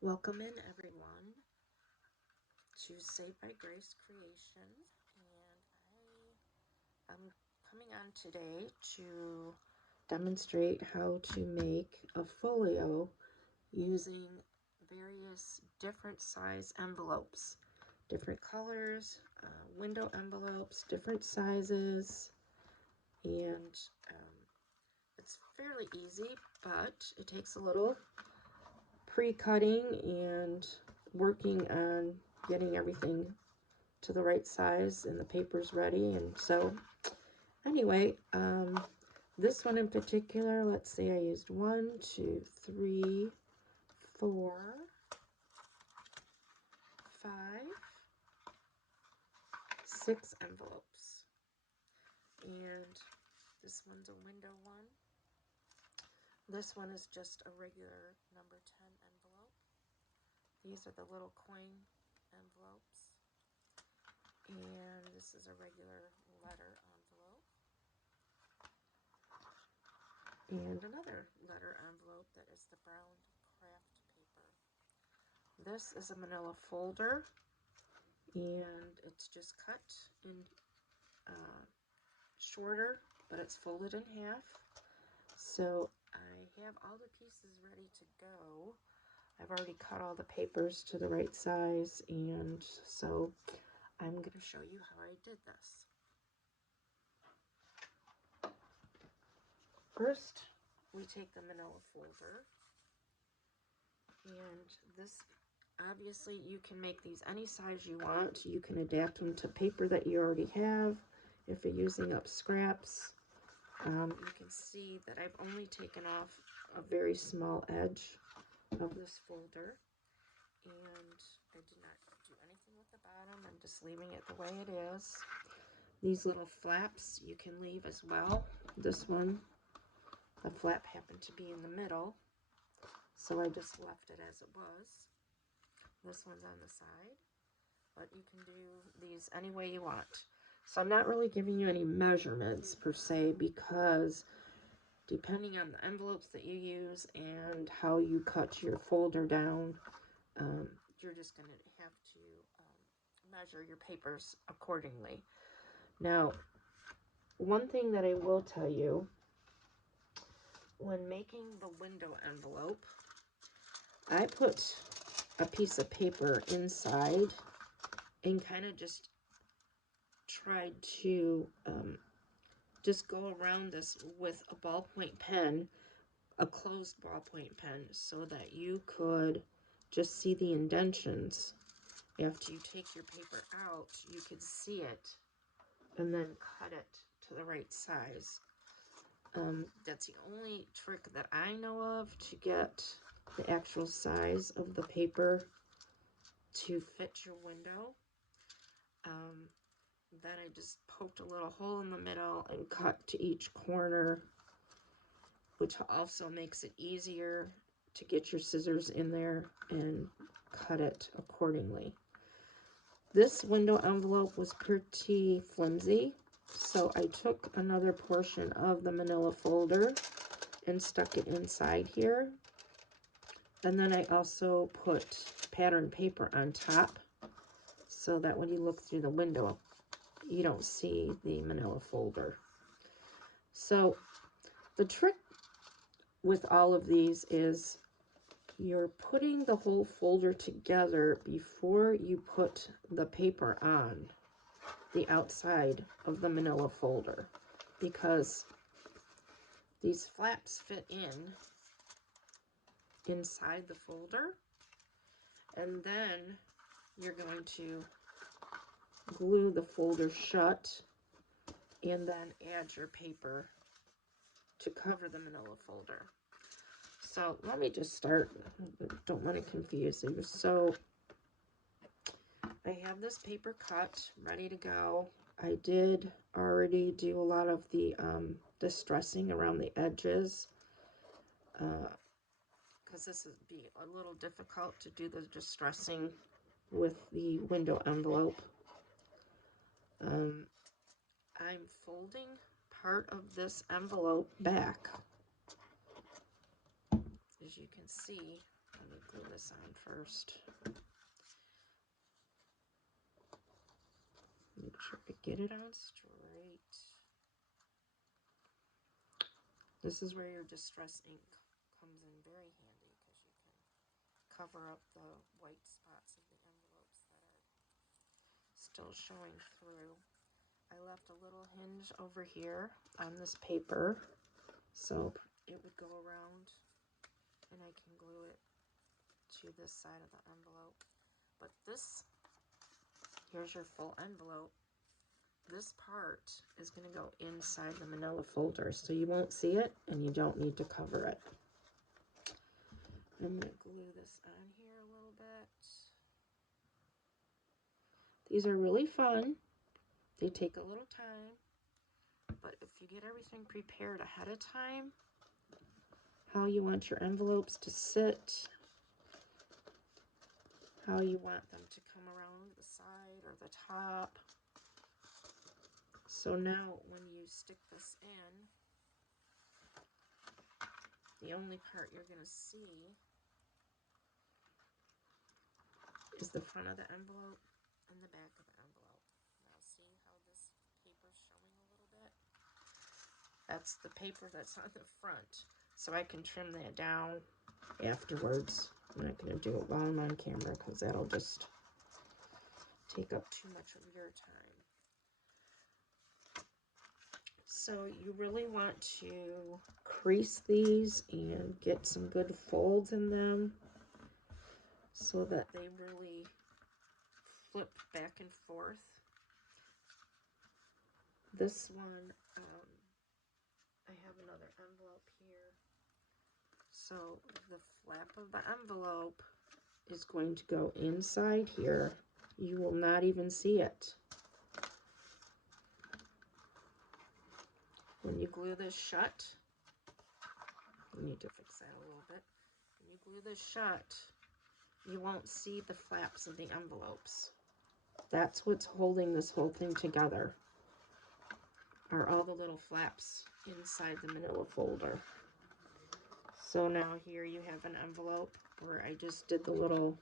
Welcome in everyone to Saved by Grace Creation, and I'm coming on today to demonstrate how to make a folio using various different size envelopes, different colors, window envelopes, different sizes, and it's fairly easy, but it takes a little pre-cutting and working on getting everything to the right size and the paper's ready. And so anyway, this one in particular, let's say I used 1, 2, 3, 4, 5, 6 envelopes. And this one's a window one. This one is just a regular number 10 envelope. These are the little coin envelopes. And this is a regular letter envelope. And another letter envelope that is the brown craft paper. This is a manila folder, and it's just cut in shorter, but it's folded in half. So I have all the pieces ready to go. I've already cut all the papers to the right size, and so I'm going to show you how I did this. First, we take the manila folder, and this, obviously you can make these any size you want. You can adapt them to paper that you already have. If you're using up scraps, you can see that I've only taken off a very small edge of this folder, and I did not do anything with the bottom. I'm just leaving it the way it is. These little flaps you can leave as well. This one, the flap happened to be in the middle, so I just left it as it was. This one's on the side, but you can do these any way you want. So I'm not really giving you any measurements per se, because depending on the envelopes that you use and how you cut your folder down, you're just going to have to measure your papers accordingly. Now, one thing that I will tell you, when making the window envelope, I put a piece of paper inside and kind of just tried to just go around this with a ballpoint pen, a closed ballpoint pen, so that you could just see the indentions. After you take your paper out, you could see it and then cut it to the right size. That's the only trick that I know of to get the actual size of the paper to fit your window. Then I just poked a little hole in the middle and cut to each corner, which also makes it easier to get your scissors in there and cut it accordingly. This window envelope was pretty flimsy, so I took another portion of the manila folder and stuck it inside here. And then I also put pattern paper on top, so that when you look through the window, you don't see the manila folder. So the trick with all of these is you're putting the whole folder together before you put the paper on the outside of the manila folder, because these flaps fit inside the folder, and then you're going to glue the folder shut and then add your paper to cover the manila folder. So let me just start. Don't want to confuse you. So I have this paper cut, ready to go. I did already do a lot of the distressing around the edges, because this would be a little difficult to do the distressing with the window envelope. I'm folding part of this envelope back, as you can see. Let me glue this on first. Make sure to get it on straight. This is where your distress ink comes in very handy because you can cover up the white spots of the envelopes that are still showing through. I left a little hinge over here on this paper so it would go around and I can glue it to this side of the envelope. But this, here's your full envelope. This part is going to go inside the manila folder, so you won't see it and you don't need to cover it. I'm going to glue this on here a little bit. These are really fun. They take a little time, but if you get everything prepared ahead of time, how you want your envelopes to sit, how you want them to come around the side or the top. So now when you stick this in, the only part you're going to see is the front of the envelope and the back of the envelope. Now see how this paper's showing a little bit? That's the paper that's on the front. So I can trim that down afterwards. I'm not going to do it while I'm on camera because that'll just take up too much of your time. So you really want to crease these and get some good folds in them so that they really flip back and forth. This one, I have another envelope here. So the flap of the envelope is going to go inside here. You will not even see it. When you glue this shut, you need to fix that a little bit. When you glue this shut, you won't see the flaps of the envelopes. That's what's holding this whole thing together, are all the little flaps inside the manila folder. So now here you have an envelope where I just did the little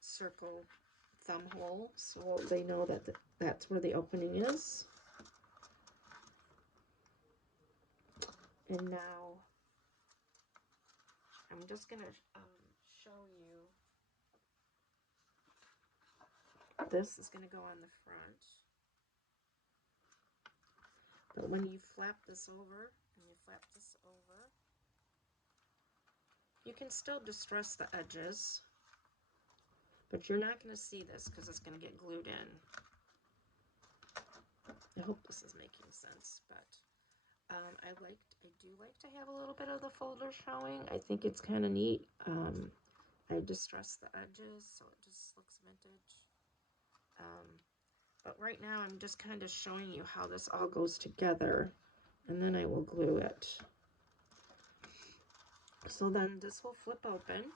circle thumb hole so they know that that's where the opening is. And now I'm just going to show you. This is going to go on the front. But when you flap this over, you can still distress the edges, but you're not going to see this because it's going to get glued in. I hope this is making sense, but I do like to have a little bit of the folder showing. I think it's kind of neat. I distress the edges so it just looks vintage. But right now I'm just kind of showing you how this all goes together, and then I will glue it. So then this will flip open.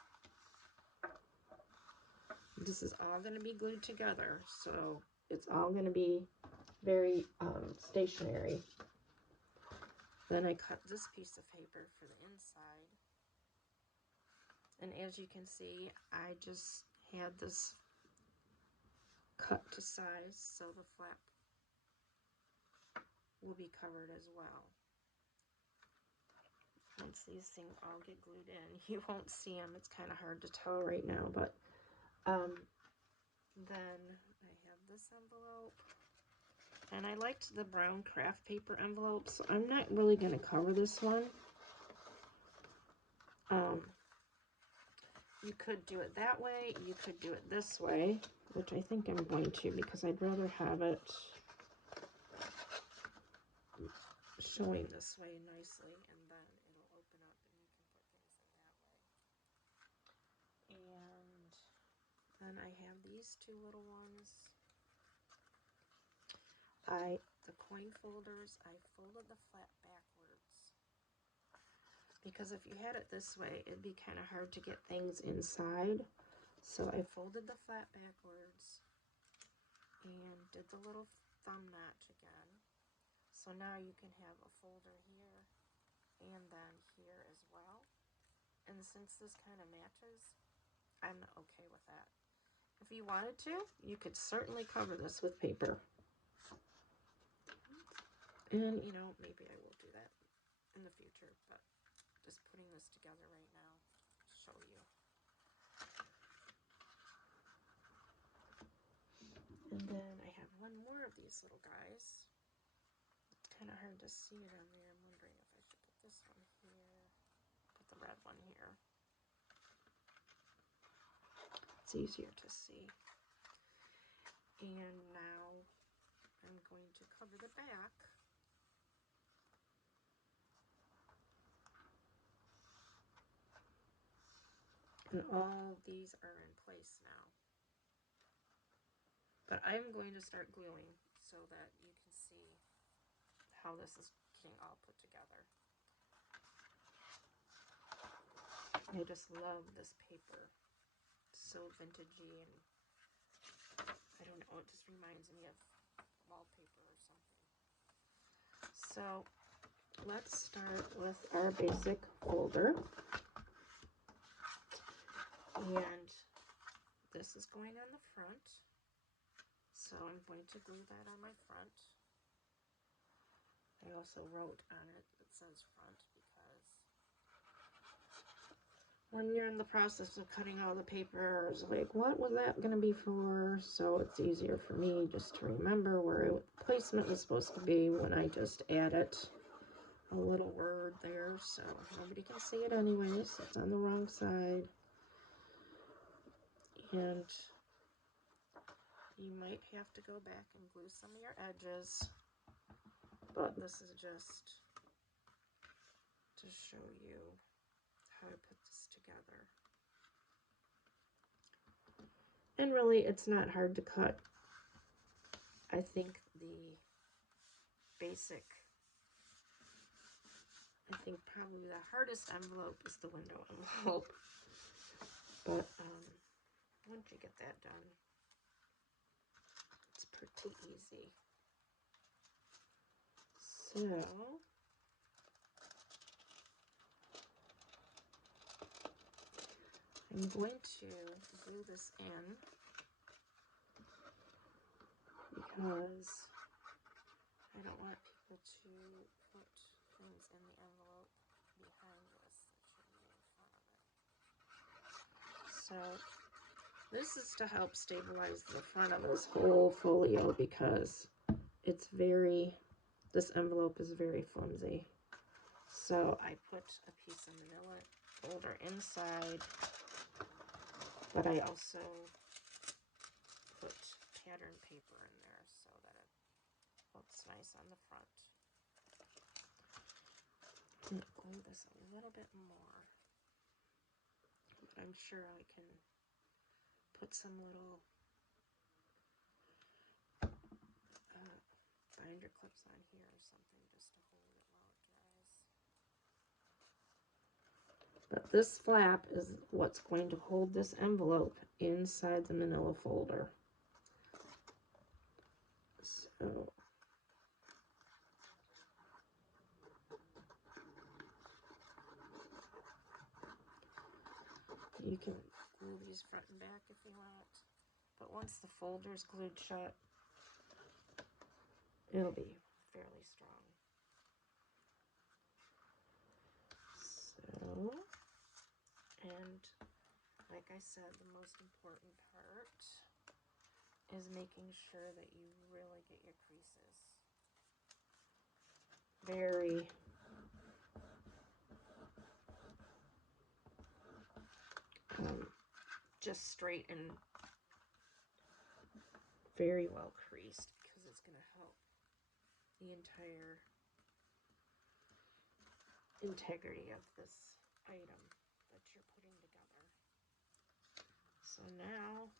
This is all going to be glued together, so it's all going to be very stationary. Then I cut this piece of paper for the inside. And as you can see, I just had this cut to size so the flap will be covered as well. Once these things all get glued in, you won't see them. It's kind of hard to tell right now, but then I have this envelope. And I liked the brown craft paper envelope, so I'm not really going to cover this one. You could do it that way. You could do it this way, which I think I'm going to because I'd rather have it showing this way nicely, and then it'll open up and you can put things in that way. And then I have these two little ones. The coin folders, I folded the flap backwards because if you had it this way, it'd be kind of hard to get things inside. So I folded the flap backwards and did the little thumb notch again. So now you can have a folder here and then here as well. And since this kind of matches, I'm okay with that. If you wanted to, you could certainly cover this with paper. And, you know, maybe I will do that in the future, but just putting this together right now to show you. And then I have one more of these little guys. It's kind of hard to see it on there. I'm wondering if I should put this one here, put the red one here. It's easier to see. And now I'm going to cover the back. And all these are in place now. But I'm going to start gluing so that you can see how this is getting all put together. I just love this paper. It's so vintagey, and I don't know, it just reminds me of wallpaper or something. So let's start with our basic folder. And this is going on the front. So I'm going to glue that on my front. I also wrote on it that says front because when you're in the process of cutting all the paper, it's like, what was that going to be for? So it's easier for me just to remember where placement is supposed to be when I just add it. A little word there, so nobody can see it anyways. It's on the wrong side. And you might have to go back and glue some of your edges, but this is just to show you how to put this together. And really, it's not hard to cut. I think probably the hardest envelope is the window envelope. But once you get that done, it's pretty easy. So I'm going to glue this in because I don't want people to put things in the envelope behind this. It should be in front of it. So this is to help stabilize the front of this whole folio because this envelope is very flimsy. So I put a piece of manila folder inside, but I also put pattern paper in there so that it looks nice on the front. I'm going to glue this a little bit more, but I'm sure I can put some little binder clips on here or something just to hold it while it dries. But this flap is what's going to hold this envelope inside the manila folder. So you can glue these front and back if you want, but once the folder is glued shut, it'll be fairly strong. So, and like I said, the most important part is making sure that you really get your creases very just straight and very well creased, because it's going to help the entire integrity of this item that you're putting together. So now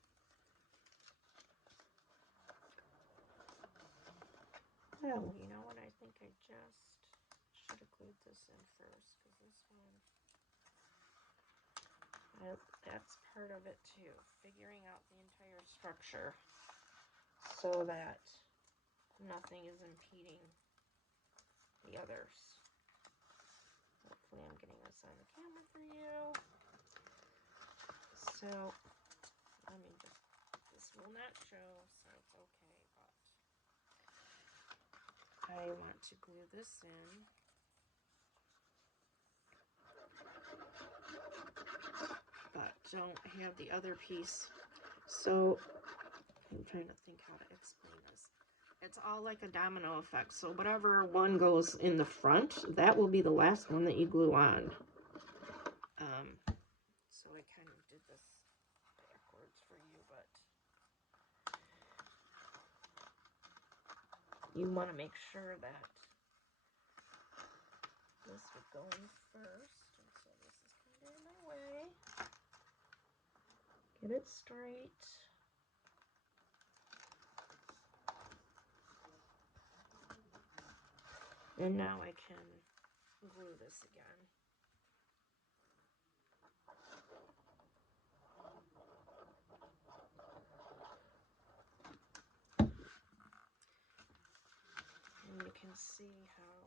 oh, you know what, I think I just should have glued this in first, because this one, that's part of it too, figuring out the entire structure so that nothing is impeding the others. Hopefully I'm getting this on the camera for you. So, let me just, this will not show, so it's okay, but I want to glue this in. But don't have the other piece. So, I'm trying to think how to explain this. It's all like a domino effect. So whatever one goes in the front, that will be the last one that you glue on. So I kind of did this backwards for you, but you want to make sure that this would go in first. And so this is kind of in my way. Get it straight. And now I can glue this again. And you can see how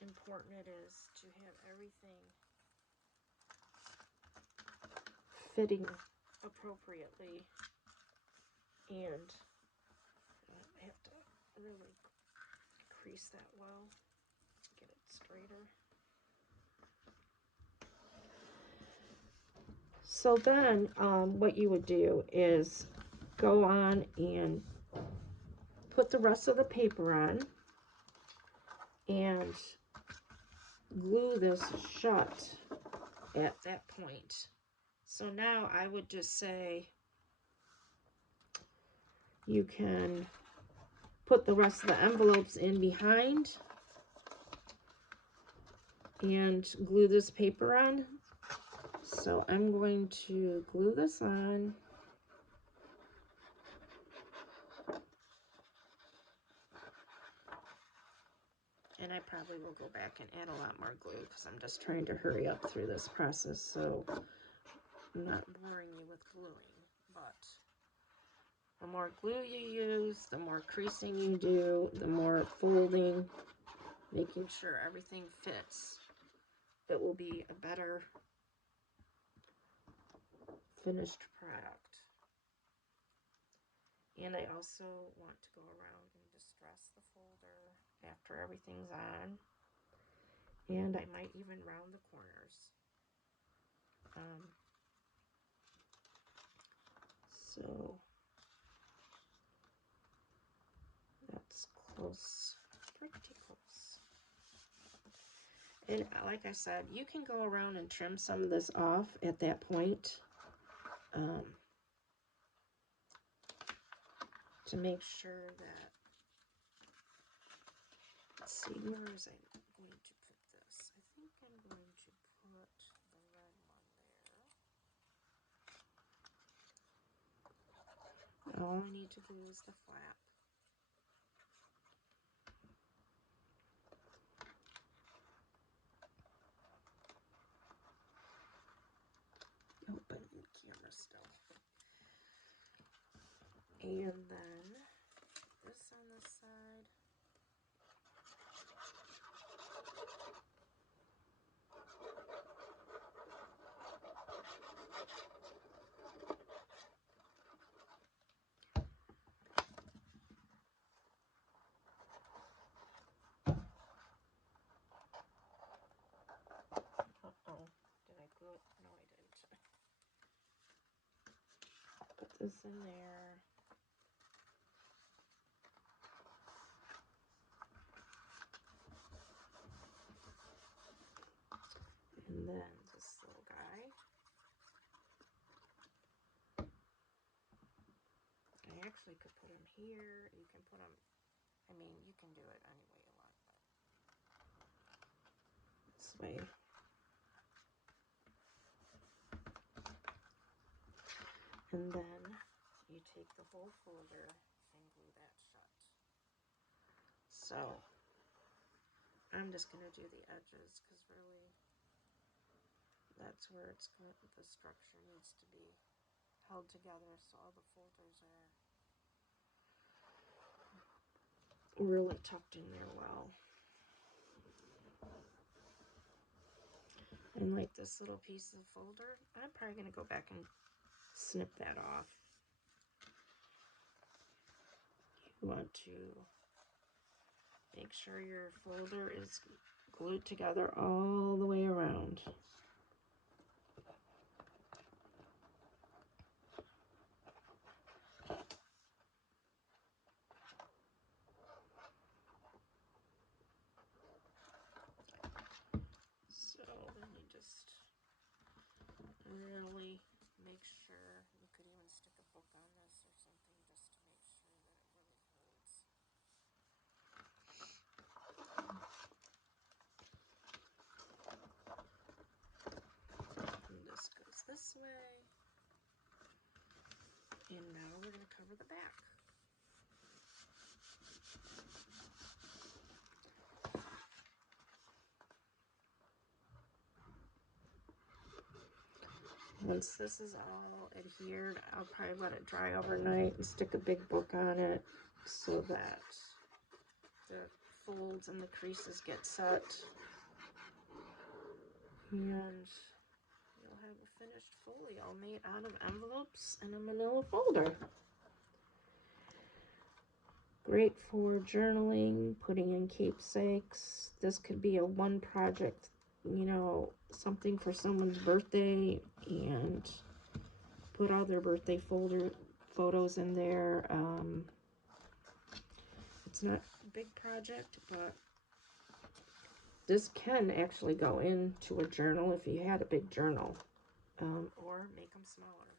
important it is to have everything fitting appropriately, and I have to really crease that well, get it straighter. So then what you would do is go on and put the rest of the paper on and glue this shut at that point. So now I would just say you can put the rest of the envelopes in behind and glue this paper on. So I'm going to glue this on. And I probably will go back and add a lot more glue because I'm just trying to hurry up through this process, so I'm not boring you with gluing. But the more glue you use, the more creasing you do, the more folding, making sure everything fits, it will be a better finished product. And I also want to go around and distress the folder after everything's on. And I might even round the corners. So that's close, pretty close. And like I said, you can go around and trim some of this off at that point to make sure that, let's see, where is I going to put this? I think I'm going to put the red one there. All I need to do is the flap. Open camera still. And then this on this side. Uh-oh, did I glue it? No, I didn't. Put this in there. And then this little guy. I actually could put him here. You can put him, I mean, you can do it any way you want, but this way. And then you take the whole folder and glue that shut. So I'm just going to do the edges because really that's where it's going, the structure needs to be held together, so all the folders are really tucked in there well. And like this little piece of folder, I'm probably going to go back and snip that off. You want to make sure your folder is glued together all the way around. So then you just really make sure, you could even stick a book on this or something just to make sure that it really holds. And this goes this way. And now we're going to cover the back. Once this is all adhered, I'll probably let it dry overnight and stick a big book on it so that the folds and the creases get set. And you'll have a finished folio made out of envelopes and a manila folder. Great for journaling, putting in keepsakes. This could be a one project, you know, something for someone's birthday, and put all their birthday photos in there. It's not a big project, but this can actually go into a journal if you had a big journal, or make them smaller.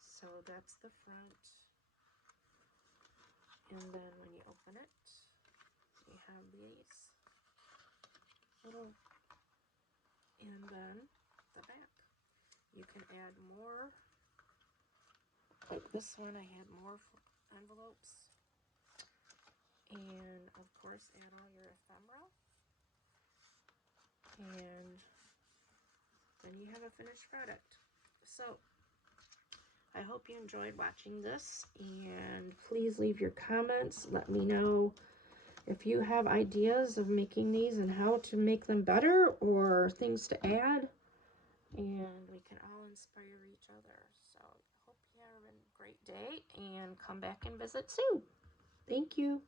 So that's the front. And then when you open it, you have these little, and then the back. You can add more. Like this one, I had more envelopes. And of course, add all your ephemera. And then you have a finished product. So I hope you enjoyed watching this, and please leave your comments. Let me know if you have ideas of making these and how to make them better or things to add, and we can all inspire each other. So I hope you have a great day and come back and visit soon. Thank you.